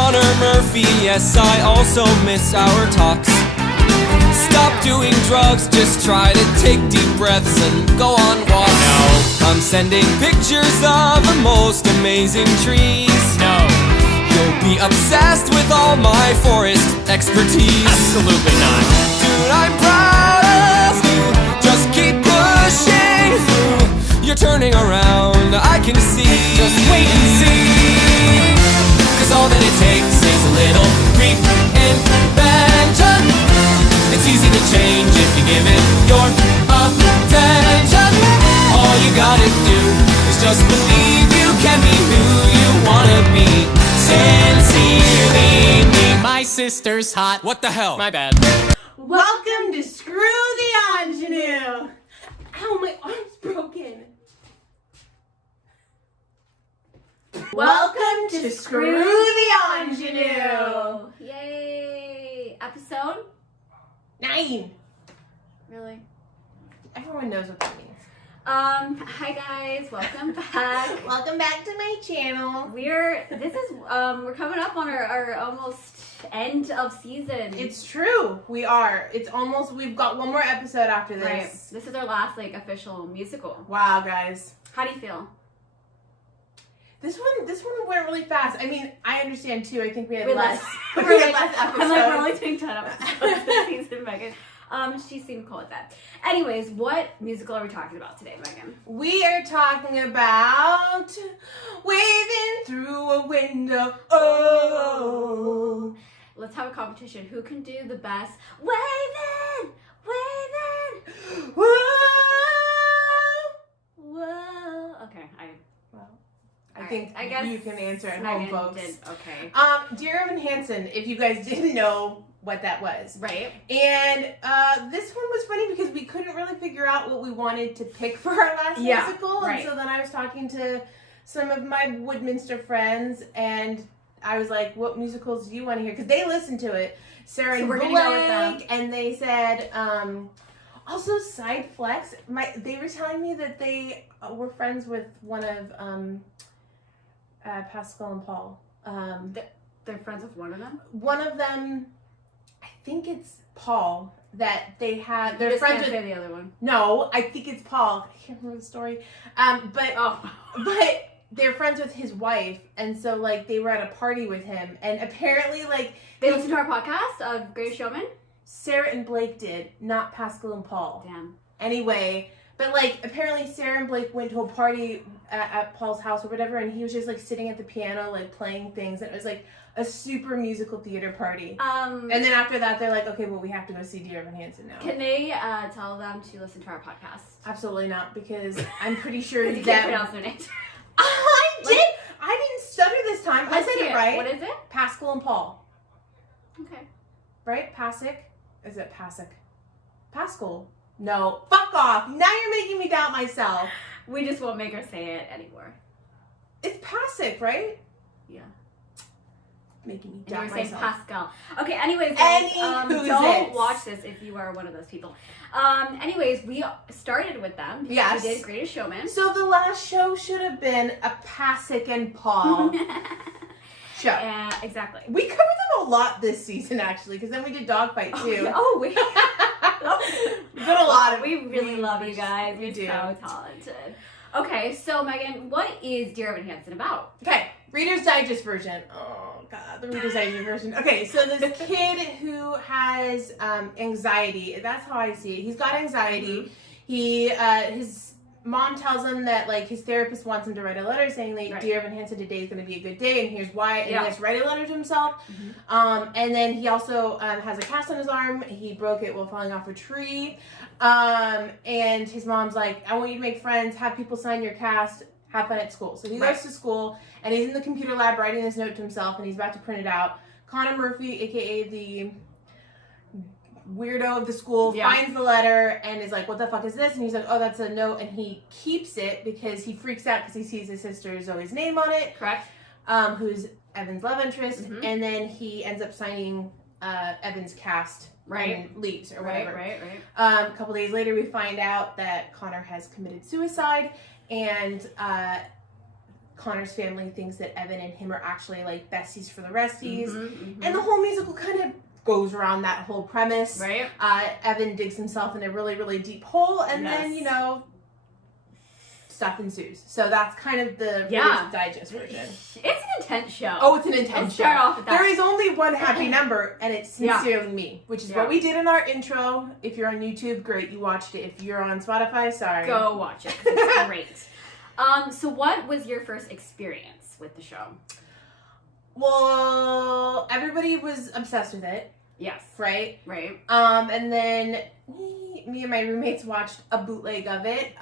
Connor Murphy, yes, I also miss our talks. Stop doing drugs, just try to take deep breaths and go on walks. No, I'm sending pictures of the most amazing trees. No, you'll be obsessed with all my forest expertise. Absolutely not. Dude, I'm proud of you. Just keep pushing through. You're turning around, I can see. Just wait and see. Cause all that it takes is a little reinvention. It's easy to change if you give it your attention. All you gotta do is just believe you can be who you wanna be. Sincerely me. My sister's hot. What the hell? My bad. Welcome to Screw the Ingenue. Ow, my arm's broken. Welcome to Screw the Ingenue. Yay! Episode 9. Really? Everyone knows what that means. Hi guys, welcome back. Welcome back to my channel. We're coming up on our almost end of season. It's true. We are. We've got one more episode after this. Right. This is our last official musical. Wow, guys. How do you feel? This one went really fast. I mean, I understand too. I think we had less. We had less episodes. We're only doing 10 episodes this season, Megan. She seemed cool with that. Anyways, what musical are we talking about today, Megan? We are talking about Waving Through a Window. Oh. Let's have a competition. Who can do the best waving? Whoa. Whoa. Okay, I guess you can answer at home, folks. Okay. Dear Evan Hansen, if you guys didn't know what that was. Right. And this one was funny because we couldn't really figure out what we wanted to pick for our last musical. Right. And so then I was talking to some of my Woodminster friends and I was like, what musicals do you want to hear? Because they listened to it. Sarah and Blake, and they said, also side flex, they were telling me that they were friends with one of Pascal and Paul. They're friends with one of them? One of them, I think it's Paul, that they had. They're friends with the other one. No, I think it's Paul. I can't remember the story. But they're friends with his wife, and so they were at a party with him, and apparently they listened to our podcast of Greatest Showman. Sarah and Blake did, not Pascal and Paul. Damn. Anyway, but apparently Sarah and Blake went to a party at Paul's house or whatever, and he was just sitting at the piano playing things, and it was a super musical theater party. And then after that they're okay, well, we have to go see Dear Evan Hansen now. Can they tell them to listen to our podcast? Absolutely not, because I'm pretty sure you can't pronounce their names. I didn't stutter this time. I said it right. What is it? Pascal and Paul. Okay. Right? Pasic? Is it Pasic? Pascal. No. Fuck off. Now you're making me doubt myself. We just won't make her say it anymore. It's Pasic, right? Yeah. Making me doubt myself. You were saying Pascal. Okay, anyways, guys, don't watch this if you are one of those people. Anyways, we started with them. Yes. We did Greatest Showman. So the last show should have been a Pasic and Paul show. Yeah, exactly. We covered them a lot this season, actually, because then we did Dogfight, too. We did a lot of. We really love you guys. We do. So talented. Okay, so Megan, what is Dear Evan Hansen about? Okay, Reader's Digest version. Oh God, the Reader's Digest version. Okay, so this kid who has anxiety. That's how I see it. He's got anxiety. Mm-hmm. His mom tells him that his therapist wants him to write a letter saying that Dear Evan Hansen, today is going to be a good day, and here's why. And he has to write a letter to himself. Mm-hmm. And then he also has a cast on his arm. He broke it while falling off a tree. And his mom's like, I want you to make friends, have people sign your cast, have fun at school. So he goes to school, and he's in the computer lab writing this note to himself, and he's about to print it out. Connor Murphy, aka the weirdo of the school, finds the letter and is like, what the fuck is this? And he's like, oh, that's a note, and he keeps it because he freaks out because he sees his sister Zoe's name on it. Correct. Who's Evan's love interest, and then he ends up signing Evan's cast and leaves or whatever. Right. A couple days later, we find out that Connor has committed suicide, and Connor's family thinks that Evan and him are actually like besties for the resties. Mm-hmm. And the whole musical kind of goes around that whole premise. Right. Evan digs himself in a really, really deep hole, and then, you know, stuff ensues. So that's kind of the Reader's Digest version. It's an intense show. Oh, it's an intense Let's show. start off with that. There is only one happy number, and it's Sincerely Me, which is what we did in our intro. If you're on YouTube, great, you watched it. If you're on Spotify, sorry. Go watch it. It's great. So what was your first experience with the show? Well, everybody was obsessed with it. Yes. Right? Right. And then me and my roommates watched a bootleg of it.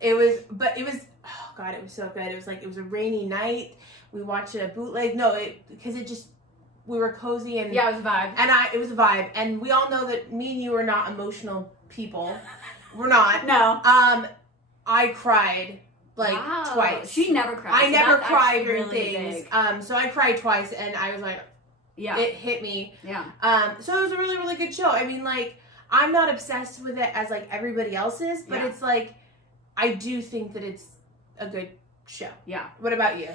It was oh God, it was so good. It was a rainy night. We watched a bootleg. We were cozy and it was a vibe. And it was a vibe. And we all know that me and you are not emotional people. We're not. No. I cried twice. She never cried. I never cry during really things. Big. So I cried twice, and I was like, it hit me. Yeah. So it was a really, really good show. I mean, like, I'm not obsessed with it as like everybody else is, but it's like, I do think that it's a good show. Yeah. What about you?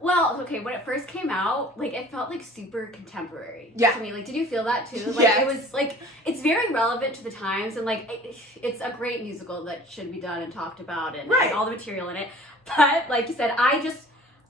Well, okay, when it first came out, like, it felt like super contemporary to me. Like, did you feel that too? Like, it was like, it's very relevant to the times, and like, it's a great musical that should be done and talked about, and all the material in it. But like you said,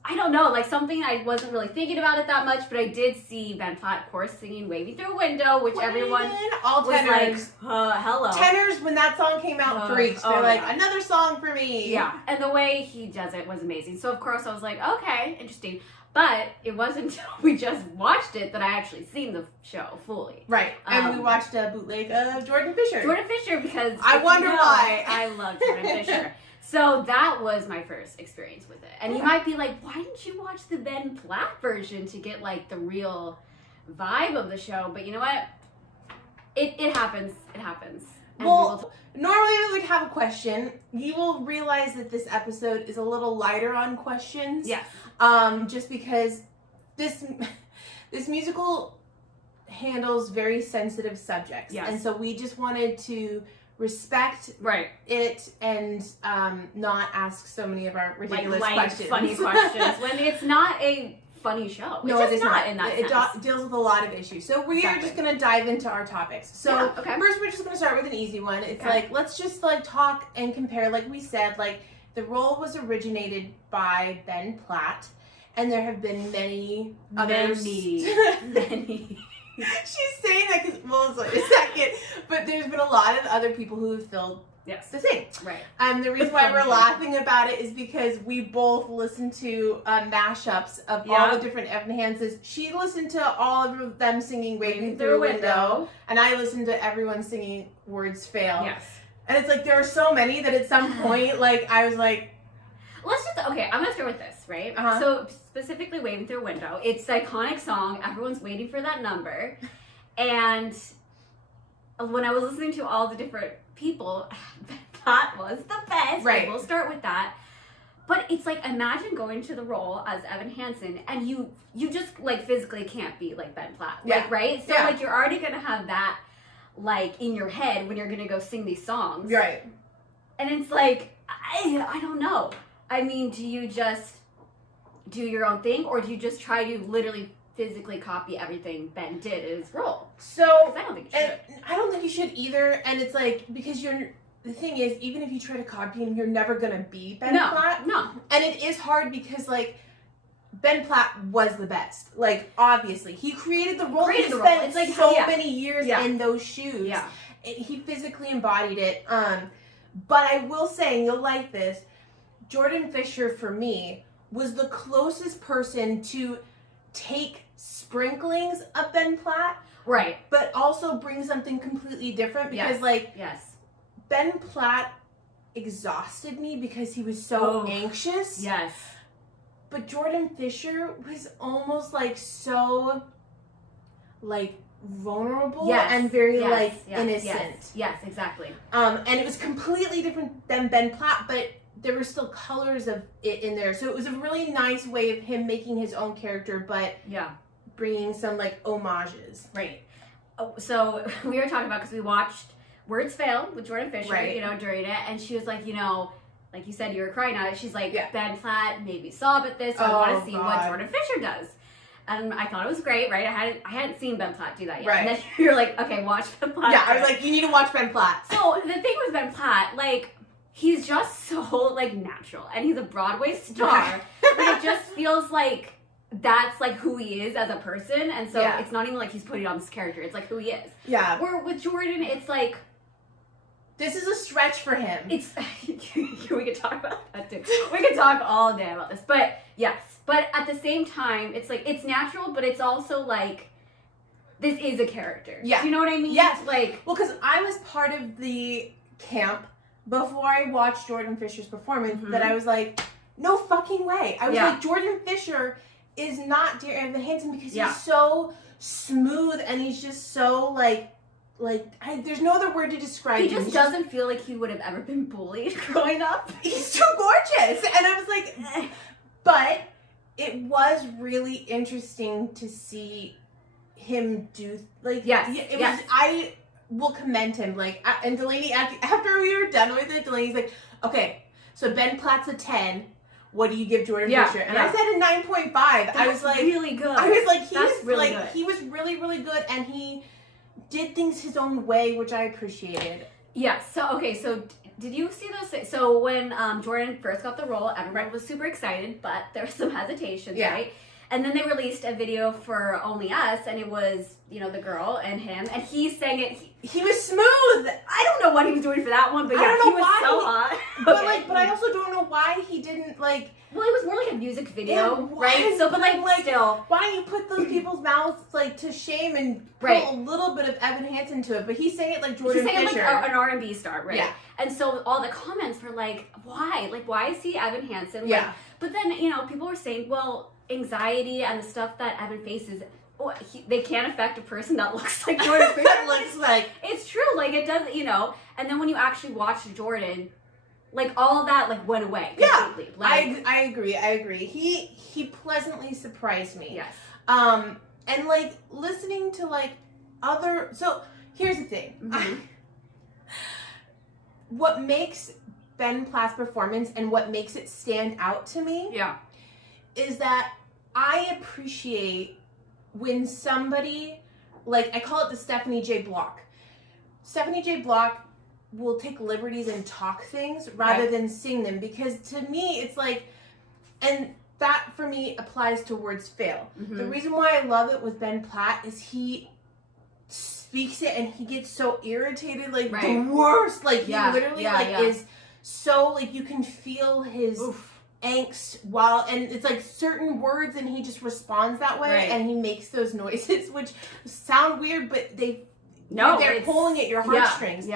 I don't know, like, something I wasn't really thinking about it that much, but I did see Ben Platt, of course, singing Wavy Through a Window, which everyone all was tenors. like, hello. Tenors, when that song came out, freaks. They're like, another song for me. Yeah, and the way he does it was amazing. So, of course, I was like, okay, interesting. But it wasn't until we just watched it that I actually seen the show fully. Right, and we watched a bootleg of Jordan Fisher. Jordan Fisher, because I wonder why. I love Jordan Fisher. So that was my first experience with it. And you might be like, why didn't you watch the Ben Platt version to get like the real vibe of the show? But you know what? It happens. It happens. And well, normally we would have a question. You will realize that this episode is a little lighter on questions. Yes. Just because this musical handles very sensitive subjects. Yes. And so we just wanted to respect it and not ask so many of our ridiculous questions. Funny questions when it's not a funny show. No, it is not. In that it sense. deals with a lot of issues. So we are just going to dive into our topics. So first we're just going to start with an easy one. It's like, let's just like talk and compare. Like we said, like the role was originated by Ben Platt, and there have been many others. Many. She's saying that because, well, it's like a second, but there's been a lot of other people who have filled the thing. Right. The reason why we're laughing about it is because we both listened to mashups of all the different Evan Hansens. She listened to all of them singing Waving Through a Window, and I listened to everyone singing Words Fail. Yes. And it's like, there are so many that at some point, like, I was like... I'm going to start with this, right? So, specifically Waving Through a Window. It's an iconic song. Everyone's waiting for that number. And when I was listening to all the different people, that was the best. Right. We'll start with that. But it's like, imagine going to the role as Evan Hansen, and you just, like, physically can't be like Ben Platt. Like, right? So, like, you're already going to have that, like, in your head when you're going to go sing these songs. Right. And it's like, I don't know. I mean, do you just do your own thing, or do you just try to literally physically copy everything Ben did in his role? So, I don't think you should. I don't think you should either, and it's like, because the thing is, even if you try to copy him, you're never gonna be Ben Platt. No. And it is hard because, like, Ben Platt was the best. Like, obviously. He created the role. He spent it's like, so many years in those shoes. Yeah. He physically embodied it. But I will say, and you'll like this, Jordan Fisher, for me, was the closest person to take sprinklings of Ben Platt. Right. But also bring something completely different. Because, Ben Platt exhausted me because he was so anxious. Yes. But Jordan Fisher was almost like so like vulnerable and very innocent. Yes, exactly. And it was completely different than Ben Platt, but there were still colors of it in there. So it was a really nice way of him making his own character, but bringing some like homages. Right. So we were talking about, because we watched Words Fail with Jordan Fisher, you know, during it, and she was like, you know, like you said, you were crying at it. She's like, Ben Platt made me sob at this. So I want to see what Jordan Fisher does. And I thought it was great, right? I hadn't seen Ben Platt do that yet. Right. And then you're like, okay, watch Ben Platt. Yeah, I was like, you need to watch Ben Platt. So the thing with Ben Platt, like, he's just so, like, natural. And he's a Broadway star. But it just feels like that's, like, who he is as a person. And so it's not even like he's putting on this character. It's, like, who he is. Yeah. Where with Jordan, it's, like... This is a stretch for him. It's... we could talk about that, too. We could talk all day about this. But, yes. But at the same time, it's, like, it's natural, but it's also, like... This is a character. Yeah. Do you know what I mean? Yes. Like... Well, because I was part of the camp before I watched Jordan Fisher's performance that I was like, no fucking way. I was like, Jordan Fisher is not Dear Evan Hansen because he's so smooth and he's just so there's no other word to describe him. He just doesn't feel like he would have ever been bullied growing up. He's too gorgeous. And I was like, but it was really interesting to see him do, like, I will commend him, like, and Delaney, after we were done with it, Delaney's like, okay, so Ben Platt's a 10, what do you give Jordan Fisher? And I said a 9.5. I was like, really good. I was like, he was really, really good, and he did things his own way, which I appreciated. Yeah, so, okay, so did you see those? So when Jordan first got the role, everyone was super excited, but there was some hesitations, right? And then they released a video for Only Us, and it was, you know, the girl and him, and he sang it. He was smooth. I don't know what he was doing for that one, but I don't know he was so hot. But but I also don't know why he didn't, like. Well, it was more like a music video, right? So, but like still, why don't you put those people's mouths like to shame and put a little bit of Evan Hansen to it? But he sang it like Jordan Fisher. He sang it like an R&B star, right? Yeah. And so all the comments were like, why? Like, why is he Evan Hansen? Like, but then, you know, people were saying, well, anxiety and the stuff that Evan faces, they can't affect a person that looks like Jordan Fisher. Looks like. It's true. Like, it does, you know. And then when you actually watch Jordan, like, all of that, like, went away completely. Yeah, like, I agree. He pleasantly surprised me. Yes. And, like, listening to, like, other... So, here's the thing. What makes Ben Platt's performance and what makes it stand out to me is that I appreciate when somebody, like, I call it the Stephanie J. Block. Stephanie J. Block will take liberties and talk things rather than sing them, because to me it's like, and that for me applies towards Fail. The reason why I love it with Ben Platt is he speaks it and he gets so irritated, like the worst, like he literally is so, like, you can feel his angst and it's like certain words and he just responds that way and he makes those noises which sound weird, but they're pulling at your heartstrings.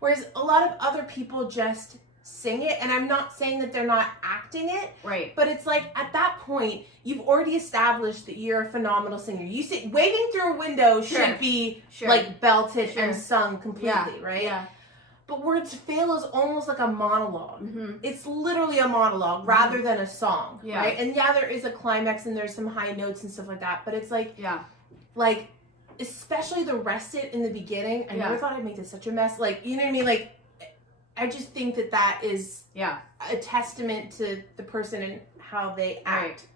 Whereas a lot of other people just sing it, and I'm not saying that they're not acting it, but it's like at that point you've already established that you're a phenomenal singer. You see, Waving Through a Window should be like belted and sung completely, right? But Words Fail is almost like a monologue. It's literally a monologue rather than a song, right? And there is a climax and there's some high notes and stuff like that, but it's like, like, especially the rested in the beginning. I never thought I'd make this such a mess. Like, you know what I mean? Like, I just think that is a testament to the person and how they act.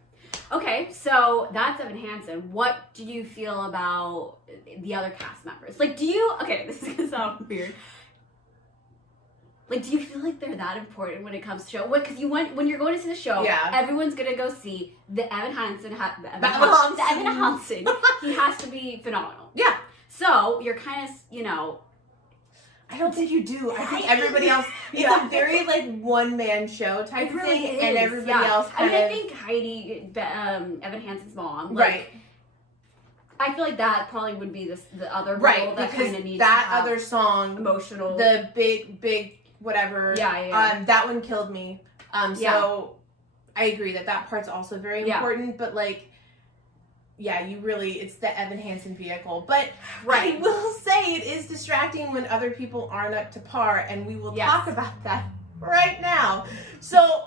Okay, so that's Evan Hansen. What do you feel about the other cast members? Like, okay, this is gonna sound weird. Like, do you feel like they're that important when it comes to show? Because when you're going to see the show, everyone's gonna go see the Evan Hansen. The Evan Hansen. He has to be phenomenal. Yeah. So you're kind of, you know. I don't think you do. I think everybody else. It's a very like one man show type of thing, and everybody else. I think Heidi, Evan Hansen's mom, like, I feel like that probably would be the other role that kind of needs that other song, emotional, the big whatever. That one killed me. So I agree that part's also very important, but like. Yeah, it's the Evan Hansen vehicle. But I will say it is distracting when other people aren't up to par, and we will talk about that right now. So,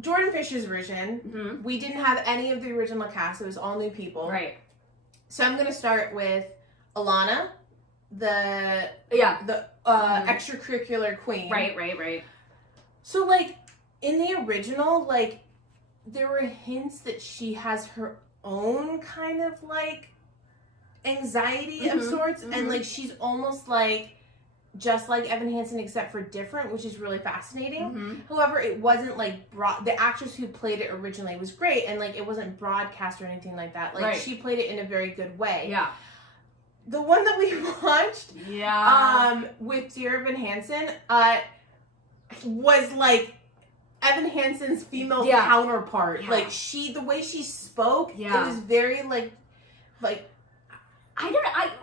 Jordan Fisher's version, we didn't have any of the original cast. It was all new people. Right. So I'm going to start with Alana, the extracurricular queen. Right. So, like, in the original, like, there were hints that she has her own kind of, like, anxiety of sorts. And, like, she's almost, like, just like Evan Hansen except for different, which is really fascinating. However, it wasn't, like, the actress who played it originally was great. And, like, it wasn't broadcast or anything like that. Like, she played it in a very good way. Yeah. The one that we watched with Dear Evan Hansen was, like, Evan Hansen's female counterpart. Like, the way she spoke, it was very, like,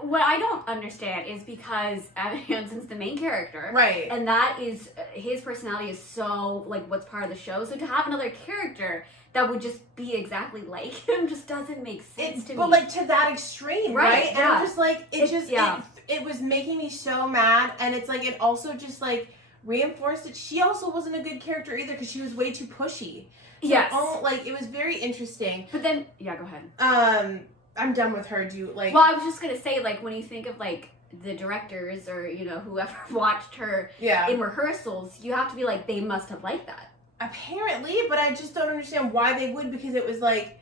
what I don't understand is because Evan Hansen's the main character. Right. And that is, his personality is so, like, what's part of the show. So to have another character that would just be exactly like him just doesn't make sense to me. But, like, to that extreme, right? And I'm just, like, it was making me so mad. And it's, like, it also just, like, reinforced that she also wasn't a good character either because she was way too pushy. So it was very interesting. But then, go ahead. I'm done with her. Do you, like... Well, I was just going to say, like, when you think of, like, the directors or, you know, whoever watched her in rehearsals, you have to be like, they must have liked that. Apparently, but I just don't understand why they would, because it was like...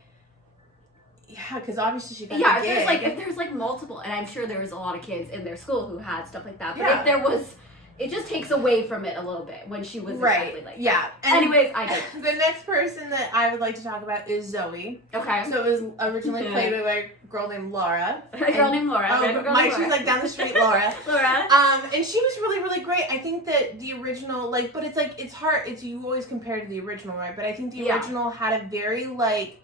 Yeah, because obviously she got the gig. if there's, like, multiple... And I'm sure there was a lot of kids in their school who had stuff like that. But if there was... It just takes away from it a little bit when she was exactly like that. Anyways, I did. The next person that I would like to talk about is Zoe. Okay. So it was originally played by a girl named Laura. A girl named Laura. She was like down the street, Laura. Laura. And she was really, really great. I think that the original, like, but it's like, it's hard. You always compare to the original, right? But I think the original had a very, like,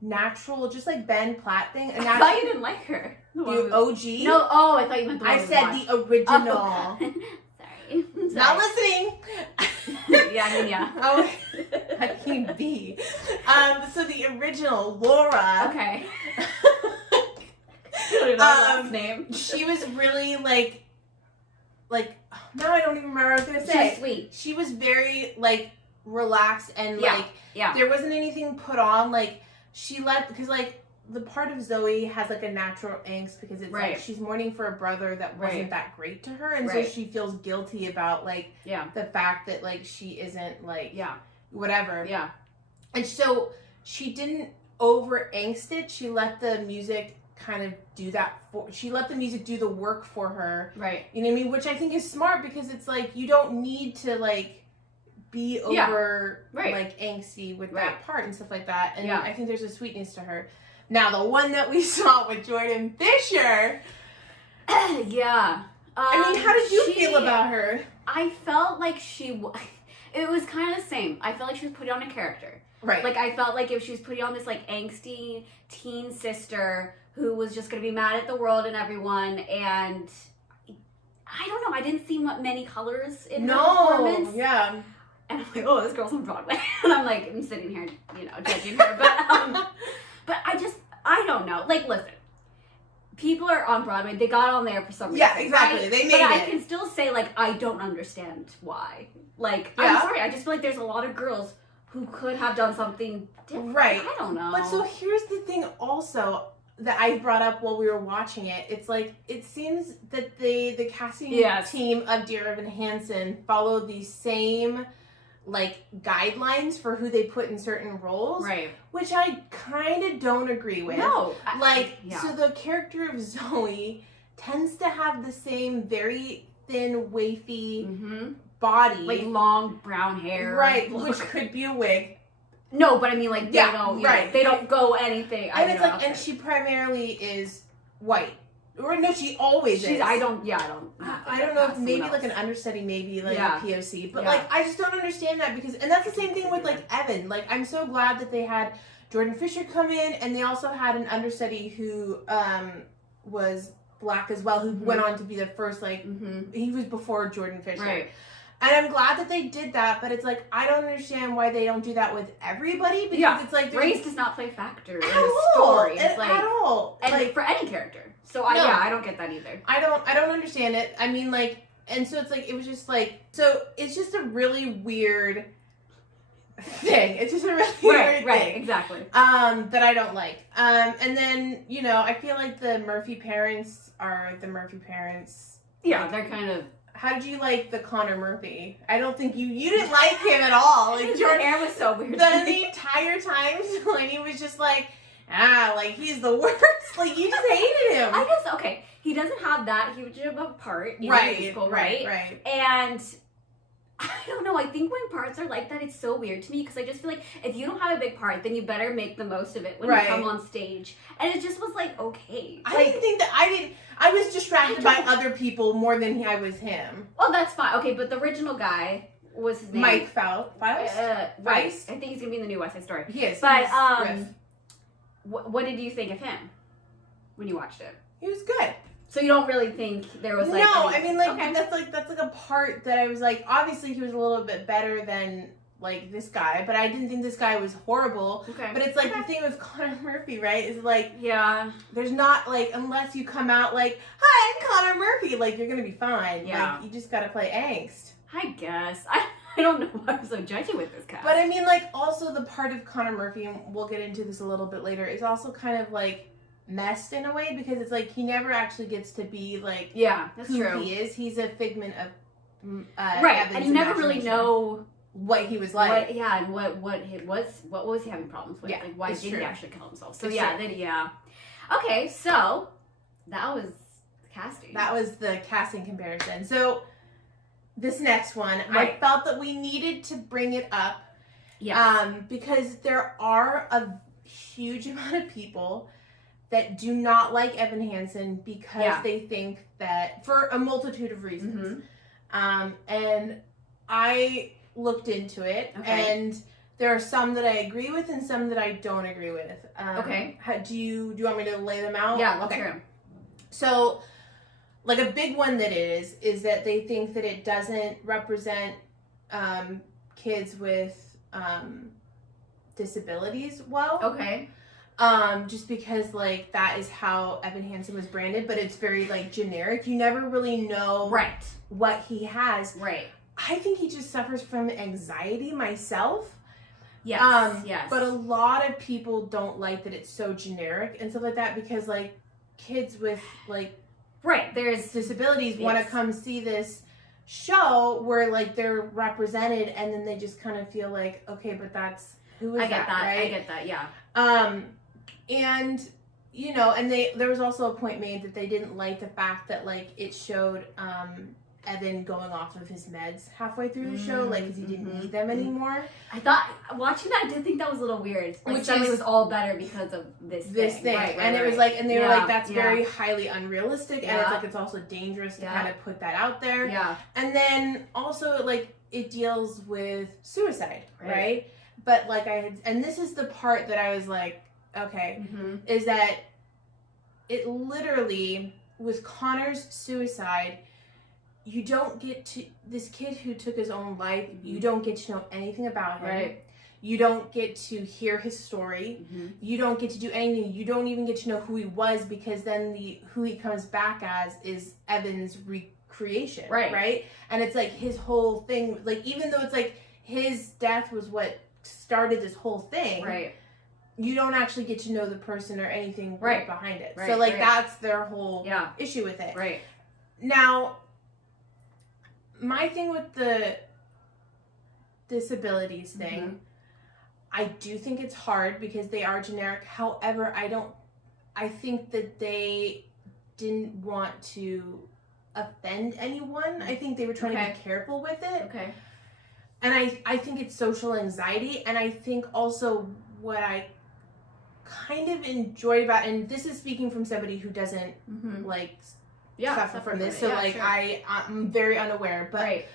natural, just like Ben Platt thing. I thought you didn't like her. The OG? No, I thought you meant the one I said the original. Oh. Not listening. Yeah. Oh, Hakeem B. So the original Laura. Okay. Last name. She was really like now I don't even remember what I was gonna say. She's sweet. She was very like relaxed and there wasn't anything put on. Like because like the part of Zoe has like a natural angst because it's like she's mourning for a brother that wasn't that great to her, and so she feels guilty about like the fact that like she isn't like whatever. Yeah. And so she didn't over angst it. She let the music kind of do that she let the music do the work for her. Right. You know what I mean? Which I think is smart because it's like you don't need to like be over like angsty with that part and stuff like that. And I think there's a sweetness to her. Now, the one that we saw with Jordan Fisher. I mean, how did you feel about her? I felt like it was kind of the same. I felt like she was putting on a character. Right. Like, I felt like if she was putting on this, like, angsty teen sister who was just going to be mad at the world and everyone, and I don't know, I didn't see many colors in her performance. Yeah. And I'm like, oh, this girl's on Broadway. And I'm sitting here, you know, judging her. But I don't know. Like, listen, people are on Broadway. They got on there for some reason. Yeah, exactly. Right? They made it. But I can still say, like, I don't understand why. Like, I'm sorry. I just feel like there's a lot of girls who could have done something different. Right. I don't know. But so here's the thing also that I brought up while we were watching it. It's like, it seems that the casting team of Dear Evan Hansen follow the same like guidelines for who they put in certain roles, right? Which I kind of don't agree with. No, so the character of Zoe tends to have the same very thin, wafy body, like long brown hair, right? Which could be a wig. No, but I mean, like they don't, they don't go anything. And it's like, and she primarily is white. Or no, she always is. I don't know if maybe like an understudy, maybe like a POC, but like I just don't understand that because, and that's the same thing with like Evan. Like I'm so glad that they had Jordan Fisher come in, and they also had an understudy who was black as well, who went on to be the first like he was before Jordan Fisher. Right. And I'm glad that they did that, but it's like, I don't understand why they don't do that with everybody, because it's like... Race does not play a factor in the story. It's like, at all. And like, for any character. So, I don't get that either. I don't understand it. I mean, like, and so it's like, it was just like... So, it's just a really weird thing. It's just a really weird thing. Right, exactly. That I don't like. And then, you know, I feel like the Murphy parents are the Murphy parents. Yeah, they're kind of... how did you like the Connor Murphy? I don't think you didn't like him at all. Like, his hair was so weird. The entire time, Delaney was just like, like, he's the worst. Like, you just hated him. I guess, okay, he doesn't have that huge of a part in the musical, right? And I don't know, I think when parts are like that, it's so weird to me, because I just feel like if you don't have a big part, then you better make the most of it when you come on stage. And it just was like, okay. I didn't think that, I was distracted by other people more than I was him. Oh, that's fine. Okay, but the original guy, what was his name? Mike Faust? Right. I think he's going to be in the new West Side Story. He is. But, what did you think of him when you watched it? He was good. So you don't really think there was like... No, I mean, like, that's like a part that I was like, obviously he was a little bit better than, like, this guy, but I didn't think this guy was horrible. Okay. But it's like the thing with Connor Murphy, right, is like... Yeah. There's not, like, unless you come out like, hi, I'm Connor Murphy, like, you're gonna be fine. Yeah. Like, you just gotta play angst. I guess. I don't know why I'm so judgy with this cast. But I mean, like, also the part of Connor Murphy, and we'll get into this a little bit later, is also kind of, like, messed in a way, because it's like he never actually gets to be like that's who true. he is. He's a figment of Evan's and you never really know what he was like. And what was he having problems with? Like, why did he actually kill himself? So okay, so that was casting. That was the casting comparison. So this next one, I felt that we needed to bring it up, because there are a huge amount of people that do not like Evan Hansen because they think that, for a multitude of reasons. And I looked into it, and there are some that I agree with and some that I don't agree with. Do you want me to lay them out? Yeah, let's hear them. So, like, a big one that is that they think that it doesn't represent kids with disabilities well. Just because, like, that is how Evan Hansen was branded, but it's very, like, generic. You never really know what he has. I think he just suffers from anxiety myself. But a lot of people don't like that it's so generic and stuff like that, because, like, kids with, like, there's disabilities want to come see this show where, like, they're represented, and then they just kind of feel like, okay, but that's, who is that, right? I get that, yeah. And, you know, and there was also a point made that they didn't like the fact that, like, it showed Evan going off of his meds halfway through the show, like, because he didn't need them anymore. I thought, watching that, I did think that was a little weird. Like, which suddenly was all better because of this thing. And it was like, and they were like, that's very highly unrealistic, and it's like, it's also dangerous to kind of put that out there. And then also, like, it deals with suicide, right? But, like, and this is the part that I was like, okay, is that it literally, with Connor's suicide, you don't get to, this kid who took his own life, you don't get to know anything about him. You don't get to hear his story. You don't get to do anything. You don't even get to know who he was, because then who he comes back as is Evan's recreation, right? And it's like his whole thing, like, even though it's like his death was what started this whole thing, you don't actually get to know the person or anything behind it. So, like, that's their whole issue with it. Now, my thing with the disabilities thing, I do think it's hard because they are generic. However, I think that they didn't want to offend anyone. I think they were trying to be careful with it. And I think it's social anxiety, and I think also what I kind of enjoyed about, and this is speaking from somebody who doesn't like suffer from this, so like I'm very unaware, but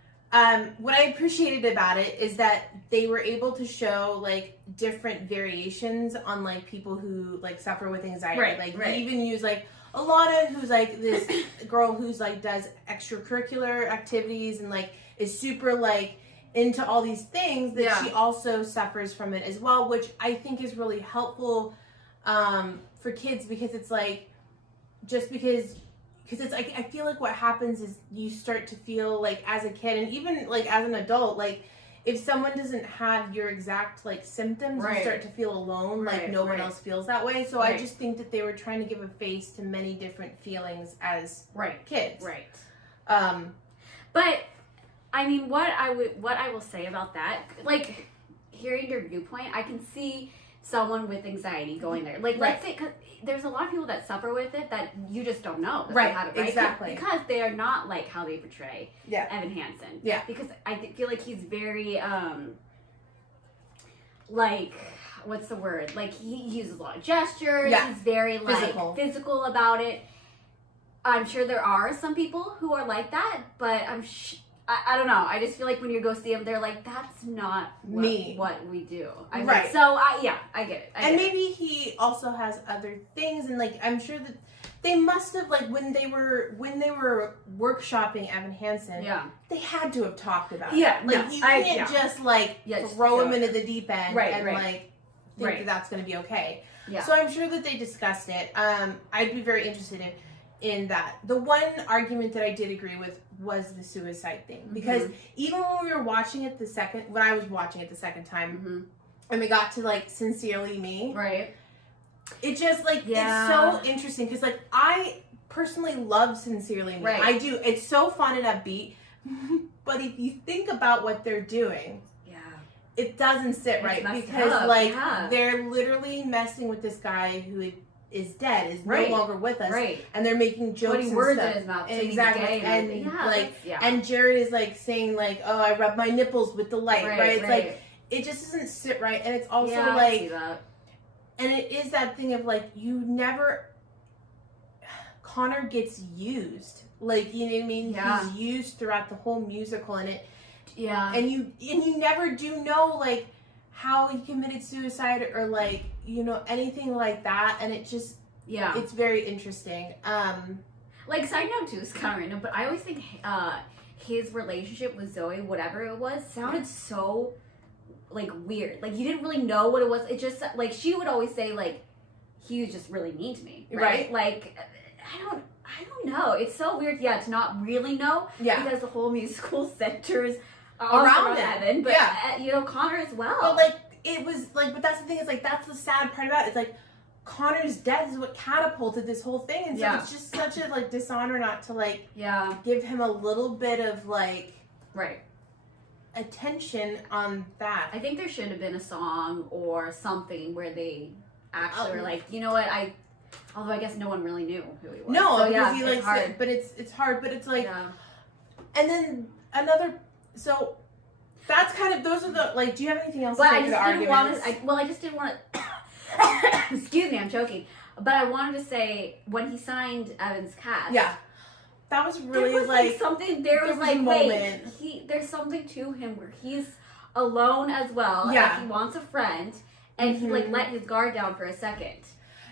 what I appreciated about it is that they were able to show like different variations on like people who like suffer with anxiety. They even use like Alana, who's like this girl who's like does extracurricular activities and like is super like into all these things, that she also suffers from it as well, which I think is really helpful for kids, because it's like, just because it's like, I feel like what happens is you start to feel like as a kid, and even like as an adult, like if someone doesn't have your exact like symptoms, you start to feel alone, like no one else feels that way. So I just think that they were trying to give a face to many different feelings as kids. But I mean, what I will say about that, like, hearing your viewpoint, I can see someone with anxiety going there. Like, let's say, cause there's a lot of people that suffer with it that you just don't know that they have it, right? Exactly. Because they are not like how they portray Evan Hansen. Yeah. Because I feel like he's very, like, what's the word? Like, he uses a lot of gestures. Yeah. He's very, like, physical about it. I'm sure there are some people who are like that, but I don't know. I just feel like when you go see them, they're like, that's not what we do. Right. So, I get it. And maybe he also has other things, and, like, I'm sure that they must have, like, when they were workshopping Evan Hansen, they had to have talked about it. Like, you can't just, like, throw him into the deep end and, like, think that that's going to be okay. Yeah. So I'm sure that they discussed it. I'd be very interested in that. The one argument that I did agree with was the suicide thing, because even when we were watching it when I was watching it the second time, and we got to, like, Sincerely Me, it just, like, it's so interesting, because, like, I personally love Sincerely Me. I do. It's so fun and upbeat, but if you think about what they're doing, it doesn't sit right, because they're literally messing with this guy who is dead, is no longer with us, and they're making jokes and words stuff. In his mouth, exactly, and and Jared is, like, saying, like, oh, I rub my nipples with the light, right? It's like, it just doesn't sit right, and it's also like, I see that. And it is that thing of, like, Connor gets used, like, you know what I mean? He's used throughout the whole musical, and and you never do know, like, how he committed suicide, or, like, you know, anything like that, and it just it's very interesting. Like, side note too, it's kind of random, but I always think his relationship with Zoe, whatever it was, sounded so, like, weird. Like, you didn't really know what it was. It just, like, she would always say, like, he was just really mean to me, right? Like, I don't know. It's so weird, to not really know, because the whole musical centers around Evan, but you know, Connor as well. But, like, it was like, but that's the thing, is, like, that's the sad part about it. It's like, Connor's death is what catapulted this whole thing, and so it's just such a, like, dishonor not to, like, give him a little bit of, like, attention on that. I think there should have been a song or something where they actually were like, you know what, although I guess no one really knew who he was. No, so, because he, like, hard. But it's hard, but it's like, and then so that's kind of, those are the, like, do you have anything else to say to the arguments? I just didn't want to, excuse me, I'm choking. But I wanted to say, when he signed Evan's cast. That was really, there was, like, something, there was like, wait, there's something to him where he's alone as well. And he wants a friend, and he, like, let his guard down for a second.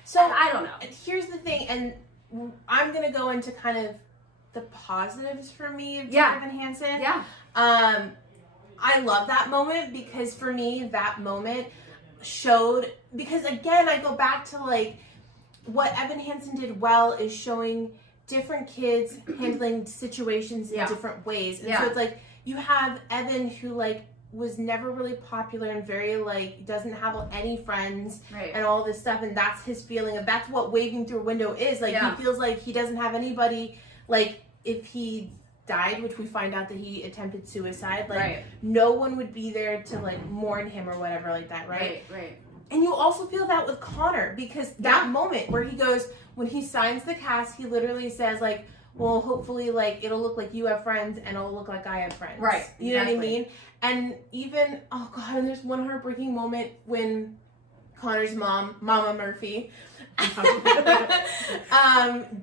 So, I don't know. Here's the thing, and I'm going to go into kind of the positives for me of Dear Evan Hansen. I love that moment, because for me, that moment showed, because again, I go back to, like, what Evan Hansen did well is showing different kids handling situations in different ways. And so it's like, you have Evan who, like, was never really popular and very, like, doesn't have any friends and all this stuff, and that's his feeling of, that's what waving through a window is. Like, he feels like he doesn't have anybody, like, if he died, which we find out that he attempted suicide, like, no one would be there to, like, mourn him or whatever like that, right? And you also feel that with Connor, because that moment where he goes, when he signs the cast, he literally says, like, well, hopefully, like, it'll look like you have friends and it'll look like I have friends. You know what I mean? And even, oh God, and there's one heartbreaking moment when Connor's mom, Mama Murphy,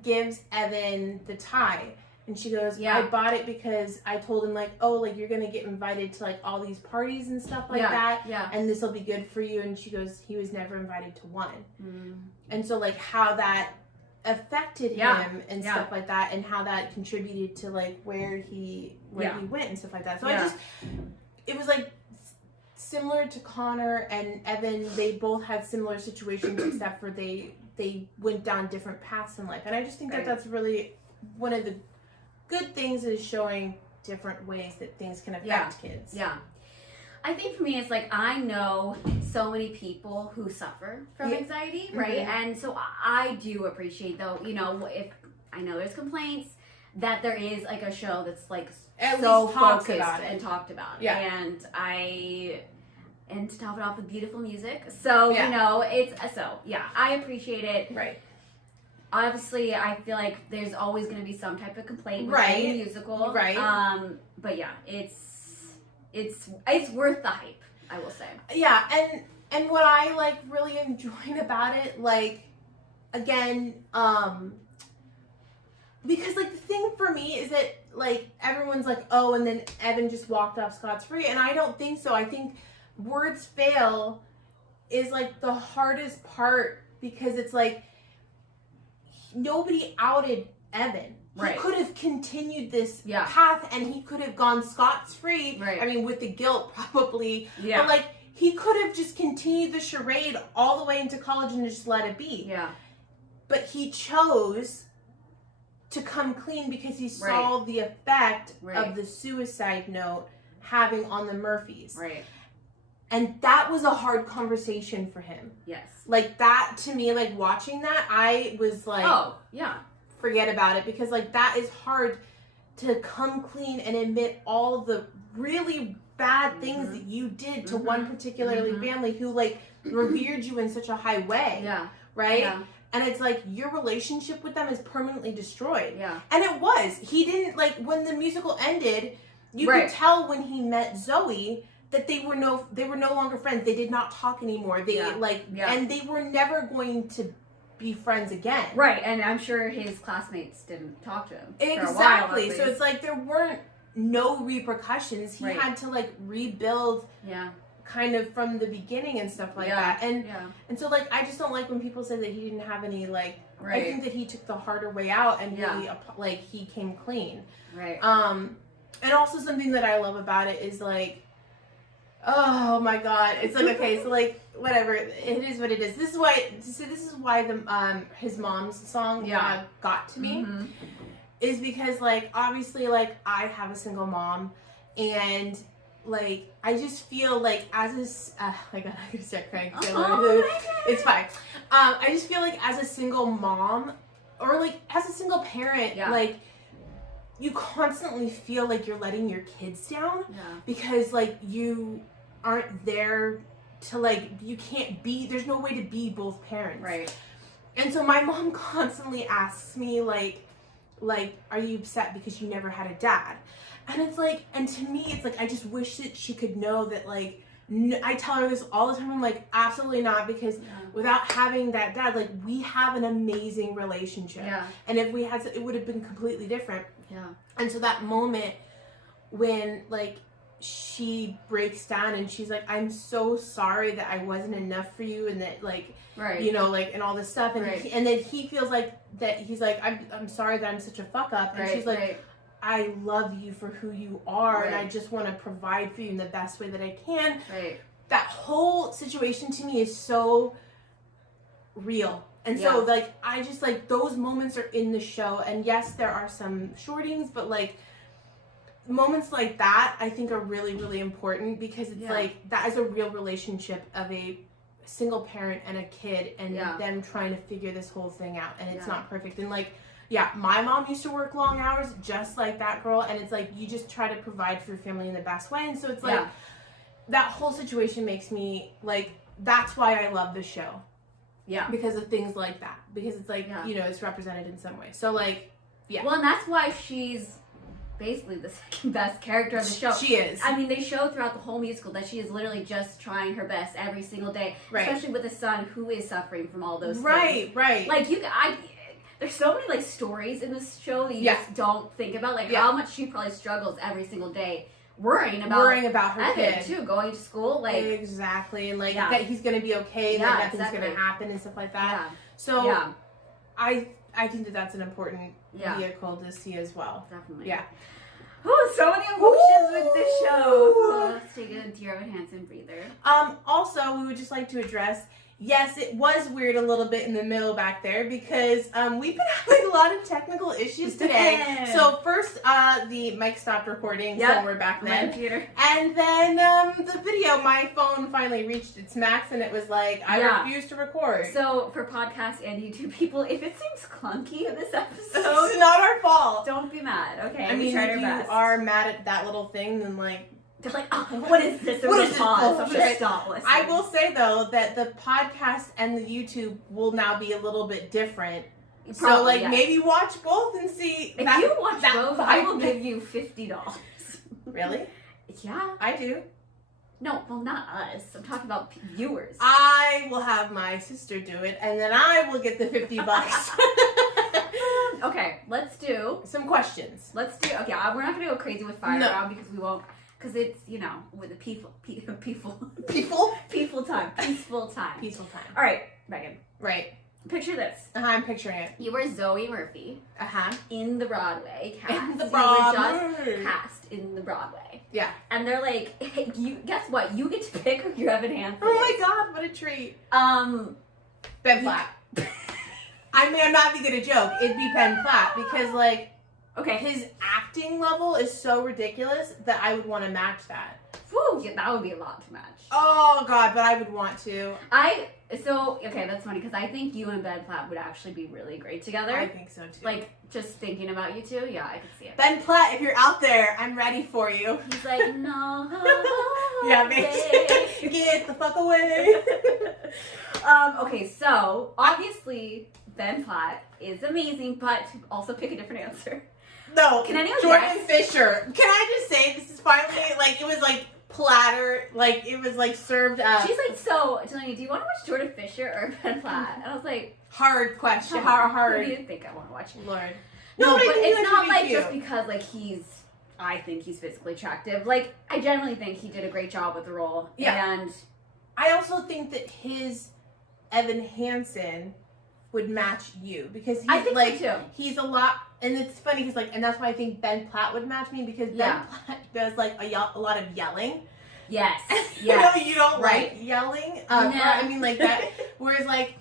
gives Evan the tie. And she goes, I bought it because I told him, like, oh, like, you're going to get invited to, like, all these parties and stuff like that. And this will be good for you. And she goes, he was never invited to one. And so, like, how that affected him and stuff like that, and how that contributed to, like, where he went and stuff like that. So it was, like, similar to Connor and Evan. They both had similar situations, except for they went down different paths in life. And I just think that that's really one of the good things, is showing different ways that things can affect kids. I think for me, it's like, I know so many people who suffer from anxiety, right? And so I do appreciate, though, you know, if I know there's complaints that there is like a show that's like At so least talks focused about it. and talked about. Yeah. And to top it off with beautiful music. So, you know, I appreciate it. Right. Obviously, I feel like there's always going to be some type of complaint with any musical. Right. But yeah, it's worth the hype, I will say. Yeah, and what I like really enjoyed about it, like, again, because like the thing for me is that like everyone's like, oh, and then Evan just walked off scot-free, and I don't think so. I think words fail is like the hardest part, because it's like nobody outed Evan. He could have continued this path, and he could have gone scot-free. Right. I mean, with the guilt probably. Yeah. But like he could have just continued the charade all the way into college and just let it be. Yeah. But he chose to come clean because he saw the effect of the suicide note having on the Murphys. Right. And that was a hard conversation for him. Yes. Like that, to me, like watching that, I was like, oh, yeah. Forget about it, because like that is hard to come clean and admit all the really bad things that you did to one particularly family who like revered you in such a high way. Yeah. Right? Yeah. And it's like your relationship with them is permanently destroyed. Yeah. And it was. He didn't, like, when the musical ended, you could tell when he met Zoe that they were no longer friends. They did not talk anymore. They and they were never going to be friends again. Right. And I'm sure his classmates didn't talk to him. Exactly. For a while, so it's like there weren't no repercussions. He had to like rebuild kind of from the beginning and stuff like that. And so like I just don't like when people say that he didn't have any like I think that he took the harder way out and really like he came clean. Right. And also something that I love about it is like, oh my god, it's like, okay, so like whatever, it is what it is. This is why the his mom's song got to me, is because like obviously like I have a single mom, and like I just feel like as a my god, I'm gonna start crying. It's fine. I just feel like as a single mom, or like as a single parent, like you constantly feel like you're letting your kids down because like you aren't there to like, you can't be, there's no way to be both parents. Right. And so my mom constantly asks me like, are you upset because you never had a dad? And it's like, and to me, it's like, I just wish that she could know that like, I tell her this all the time. I'm like, absolutely not, because without having that dad, like we have an amazing relationship. Yeah. And if we had, it would have been completely different. Yeah. And so that moment when like she breaks down and she's like, I'm so sorry that I wasn't enough for you, and that like, you know, like, and all this stuff. And and then he feels like that he's like, I'm sorry that I'm such a fuck up. And she's like, I love you for who you are, and I just want to provide for you in the best way that I can. Right. That whole situation to me is so real. And so, like, I just, like, those moments are in the show. And yes, there are some shortings, but, like, moments like that, I think, are really, really important, because it's, like, that is a real relationship of a single parent and a kid, and them trying to figure this whole thing out. And it's not perfect. And, like, my mom used to work long hours just like that girl, and it's like you just try to provide for your family in the best way. And so it's like that whole situation makes me like, that's why I love the show. Yeah. Because of things like that. Because it's like, you know, it's represented in some way. So like, well, and that's why she's basically the second best character of the show. She is. I mean, they show throughout the whole musical that she is literally just trying her best every single day. Especially with a son who is suffering from all those things. Right. Like there's so many like stories in this show that you just don't think about, like how much she probably struggles every single day worrying about her kid too, going to school, like exactly, and like that he's gonna be okay, that nothing's gonna happen and stuff like that. So I think that that's an important vehicle to see as well. Definitely. Yeah. Oh, so many emotions with this show. So let's take a Dear Evan Hansen breather. Also, we would just like to address, yes, it was weird a little bit in the middle back there, because we've been having a lot of technical issues today. So first, the mic stopped recording somewhere back then. And then the video, my phone finally reached its max, and it was like, I refuse to record. So for podcasts and YouTube people, if it seems clunky in this episode, it's not our fault. Don't be mad. mad. Okay, I mean, we tried if our you best. are mad at that little thing, then like They're like, oh, what is this? What is this I'm bullshit? gonna stop listening. I will say though that the podcast and the YouTube will now be a little bit different. Probably, so like yes. maybe watch both and see. If that, you watch that both, vibe. I will give you $50. Really? Yeah. I do. No, well, not us. I'm talking about viewers. I will have my sister do it, and then I will get the $50. Okay, let's do Some questions. Okay, we're not gonna go crazy with fire round because we won't. Because it's with the peaceful time. Peaceful time. All right, Megan. Right. Picture this. I'm picturing it. You were Zoe Murphy. In the Broadway cast. In the You Broadway. were just cast in the Broadway. Yeah. And they're like, hey, guess what? You get to pick who your Evan Hansen. Oh my God, what a treat. Ben Platt. I mean, I'm not even gonna joke. It'd be Ben Platt because, like, okay, his acting level is so ridiculous that I would want to match that. Whew, yeah, that would be a lot to match. Oh God, but I would want to. Okay, that's funny because I think you and Ben Platt would actually be really great together. I think so too. Like, just thinking about you two, yeah, I could see it. Ben Platt, if you're out there, I'm ready for you. He's like, no. Yeah, bitch. Get the fuck away. Okay, so obviously Ben Platt is amazing, but also pick a different answer. No. Can anyone Jordan guess? Fisher. Can I just say this is finally like it was like platter, like it was like served up. She's like, so telling me, do you want to watch Jordan Fisher or Ben Platt? And I was like, hard question. Hard. Who do you think I want to watch? Lord. No, but I think it's that not should be like cute. just because like I think he's physically attractive. Like I generally think he did a great job with the role. Yeah. And I also think that his Evan Hansen would match you because he's I think like so too. he's a lot, and it's funny because like, and that's why I think Ben Platt would match me because Ben Platt does like a lot of yelling. Yes. You know, you don't Right. like yelling. No. Or, I mean like that. Whereas like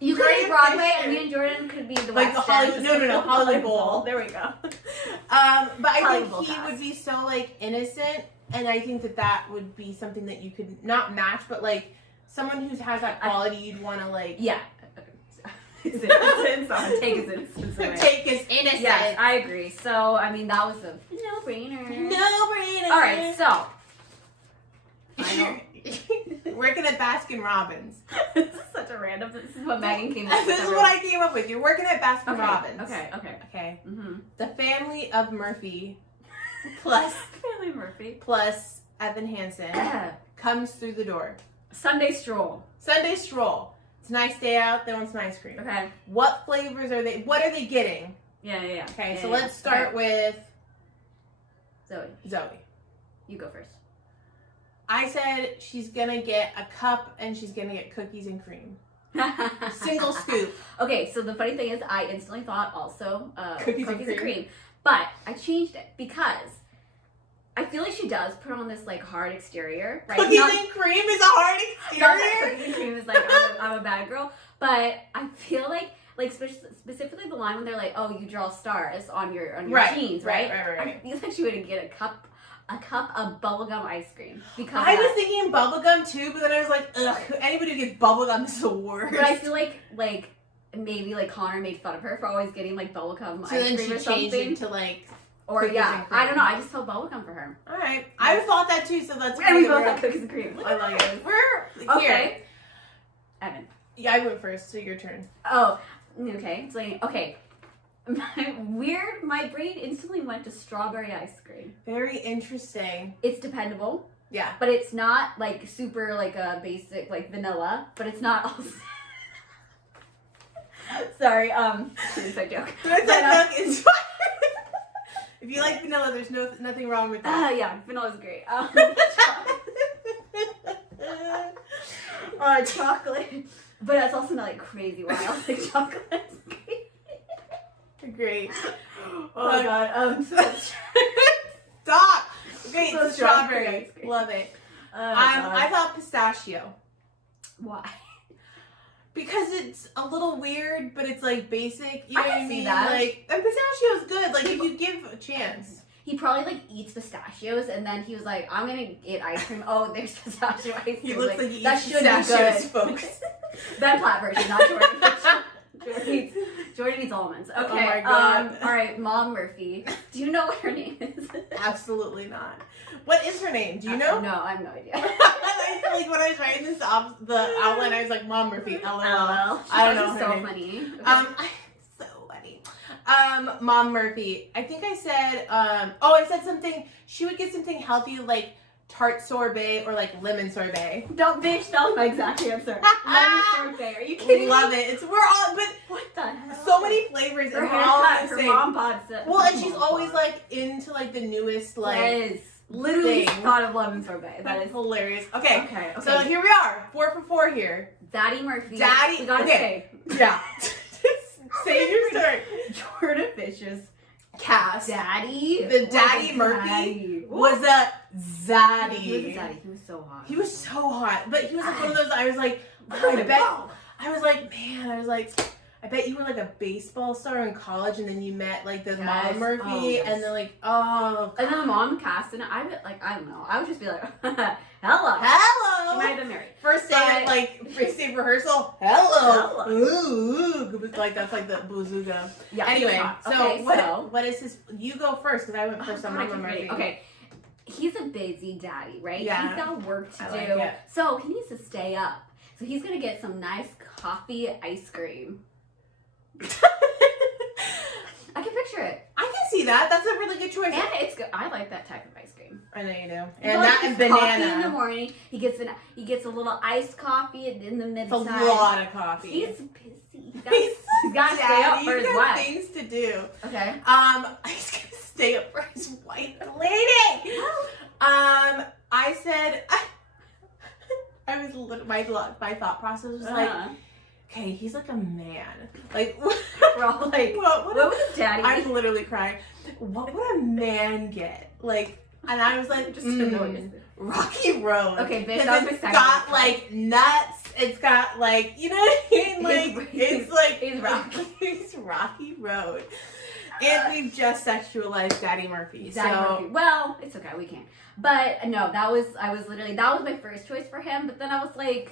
You could be Broadway, and me and Jordan could be the like the West Hollywood. End. No, Hollywood Bowl. There we go. But I Hollywood think he cast. would be so like innocent, and I think that would be something that you could not match, but like someone who has that quality, you'd want to like. Yeah. His innocence. Take his innocence away. Take his innocence. Yes, I agree. So, I mean, that was a no-brainer. No-brainer. All right, so. Working at Baskin Robbins. This is such a random. This is what Megan came up with. This is what I came up with. You're working at Baskin Robbins. Okay. Mm-hmm. The family of Murphy plus Family Murphy plus Evan Hansen comes through the door. Sunday stroll. Sunday stroll. It's a nice day out. They want some ice cream. Okay. What flavors are they? What are they getting? Yeah. Okay, so let's start with Zoe. You go first. I said she's gonna get a cup and she's gonna get cookies and cream. Single scoop. Okay, so the funny thing is, I instantly thought also Cookies and cream, but I changed it because I feel like she does put on this like hard exterior, right? Cookies and cream is a hard exterior. Cookies and cream is like I'm a bad girl, but I feel like specifically the line when they're like, oh, you draw stars on your jeans, right? Right. I feel like she would get a cup of bubblegum ice cream because I was thinking bubblegum too, but then I was like, ugh, anybody who gets bubblegum is the worst. But I feel like maybe like Connor made fun of her for always getting like bubblegum ice cream or something. So then she changed it to like or cookies and cream. I don't know. I just felt bubblegum for her. All right, I thought that too. So that's we both had cookies and cream. I like it. We're okay. Here. Evan. Yeah, I went first, so your turn. Oh, okay. It's like okay. My brain instantly went to strawberry ice cream. Very interesting. It's dependable. Yeah. But it's not like super like a basic like vanilla, but it's not also sorry, inside joke. If you like vanilla, there's nothing wrong with that. Yeah, vanilla's great. Chocolate. But it's also not like crazy wild like chocolate. Great. Oh god. Stop. Okay, So it's strawberry. Love it. I thought pistachio. Why? Because it's a little weird, but it's like basic. You know I what can I see mean? that. Like, and pistachio's good. Like, if you give a chance. He probably like eats pistachios, and then he was like, "I'm gonna get ice cream." Oh, there's pistachio ice cream. He looks like he that eats should be pistachios, good. folks. Ben Platt version, not Jordan. Jordan needs almonds. Okay. Oh my God. All right, Mom Murphy. Do you know what her name is? Absolutely not. What is her name? Do you know? No, I have no idea. I feel like when I was writing this the outline, I was like, Mom Murphy, LOL. I don't know her so name. funny. Okay. So funny. Mom Murphy. I think I said, I said something. She would get something healthy like tart sorbet or like lemon sorbet. Don't bitch, that was my exact answer. Lemon sorbet. Are you kidding Love me? it. We're all, but What the hell? so many flavors Her and we're all haircut, the her same. mom pods it. Well, and she's always like into like the newest like. Yes. Literally thing. thought of lemon sorbet. That is hilarious. Okay. Okay. So here we are, 4 for 4 here. Daddy Murphy. Daddy. We gotta say. Yeah. Say your story. Jordan Fish's Cast. daddy. The Daddy Murphy was a zaddy. He was a daddy. He was so hot. He was so hot, but he was like one of those. I was like, I bet you were like a baseball star in college, and then you met like the Mom Murphy, and then like, and then the mom cast, and I would like, I don't know, I would just be like, hello. hello. She might have been married. First day rehearsal. Hello. Ooh. Like that's like the bazooka. Yeah. Anyway, okay, what is this? You go first because I went first on Mom Murphy. Okay. He's a busy daddy, right? Yeah. He's got work to do. Like it. So he needs to stay up. So he's gonna get some nice coffee ice cream. I can picture it. I can see that. That's a really good choice. And it's good. I like that type of ice cream. I know you do. And that and banana. Coffee in the morning. He gets a little iced coffee in the midnight. It's a lot of coffee. He's busy. He's got to stay up for his wife. Things to do. Okay. He's gonna stay up for his wife, lady. I said, I was my thought process was like, okay, he's like a man. Like we're all like, what was his daddy? I'm literally crying. What would a man get? Like, and I was like, Rocky Road. Okay, bitch, it's got like nuts. It's got like, you know what I mean? Like it's like he's Rocky. He's Rocky Road. And we've just sexualized Daddy Murphy. Murphy. Well, it's okay, we can't. But no, that was my first choice for him. But then I was like,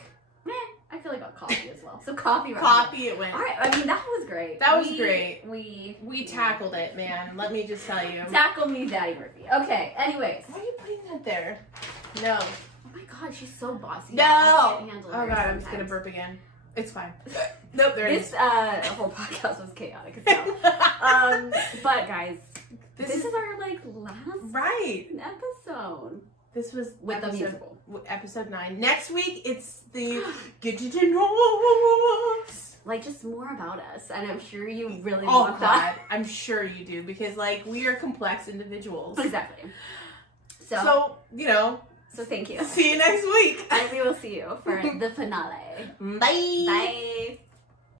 I feel like I'll coffee as well. So coffee. Coffee it went. All right. I mean, that was great. That was great. We tackled it, man. Let me just tell you. Tackle me, Daddy Murphy. Okay. Anyways. Why are you putting that there? No. Oh my God, she's so bossy. No. I can't handle her Oh God, I'm just gonna burp again. It's fine. Nope, there it is. This whole podcast was chaotic as well. But guys, this is our like last episode. This was with the musical. Episode 9. Next week, it's the Get to Know Us. Like, just more about us. And I'm sure you really want that. I'm sure you do. Because, like, we are complex individuals. Exactly. So, you know. So, thank you. See you next week. And we will see you for the finale. Bye. Bye.